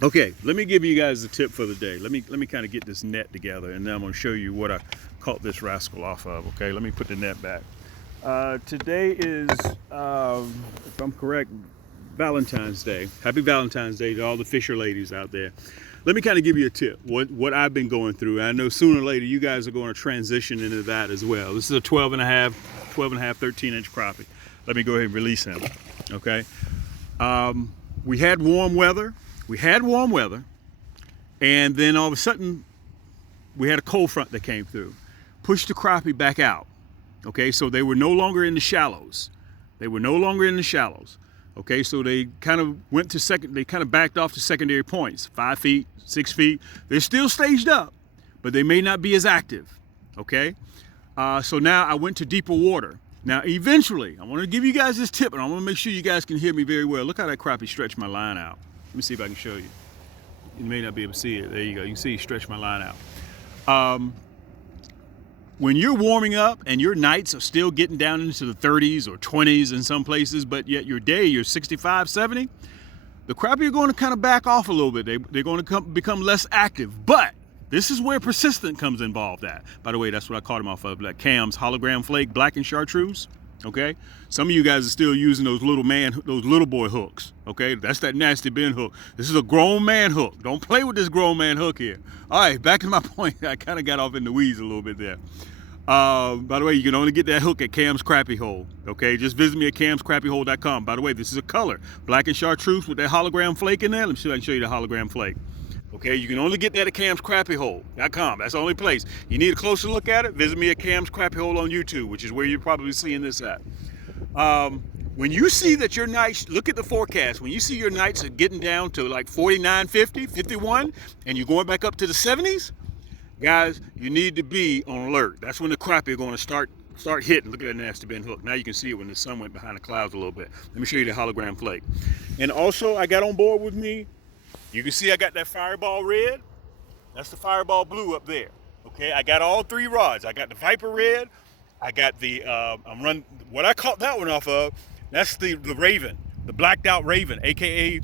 Okay, let me give you guys the tip for the day. Let me kind of get this net together, and then I'm going to show you what I caught this rascal off of. Okay, let me put the net back. Today is, if I'm correct, Valentine's Day. Happy Valentine's Day to all the fisher ladies out there. Let me kind of give you a tip. What I've been going through. I know sooner or later you guys are going to transition into that as well. This is a 13-inch crappie. Let me go ahead and release him. Okay. We had warm weather. And then all of a sudden, we had a cold front that came through, pushed the crappie back out. Okay, so they were no longer in the shallows. Okay, so they kind of they kind of backed off to secondary points, 5 feet, 6 feet. They're still staged up, but they may not be as active. Okay, so now I went to deeper water. Now, eventually, I want to give you guys this tip, and I want to make sure you guys can hear me very well. Look how that crappie stretched my line out. Let me see if I can show you. You may not be able to see it. There you go. You can see stretch my line out. When you're warming up and your nights are still getting down into the 30s or 20s in some places, but yet your day, you're 65, 70, the crappie are going to kind of back off a little bit. They're going to become less active. But this is where persistent comes involved at. By the way, that's what I caught him off of, like Cam's hologram flake, black and chartreuse. Okay, some of you guys are still using those little boy hooks. Okay, that's that nasty bin hook. This is a grown man hook. Don't play with this grown man hook here. All right, back to my point. I kind of got off in the weeds a little bit there. By the way, you can only get that hook at Cam's Crappie Hole. Okay, just visit me at camscrappyhole.com. By the way, this is a color, black and chartreuse with that hologram flake in there. Let me see if I can show you the hologram flake. Okay, you can only get that at camscrappyhole.com. That's the only place. You need a closer look at it, visit me at Cam's Crappy Hole on YouTube, which is where you're probably seeing this at. When you see that your nights, look at the forecast, when you see your nights are getting down to like 49, 50, 51, and you're going back up to the 70s, guys, you need to be on alert. That's when the crappie are going to start hitting. Look at that nasty bent hook. Now you can see it when the sun went behind the clouds a little bit. Let me show you the hologram flake. And also, I got on board with me. You can see I got that Fireball red. That's the Fireball blue up there. Okay, I got all 3 rods. I got the Viper red. I got the what I caught that one off of. That's the Raven, the blacked out Raven, aka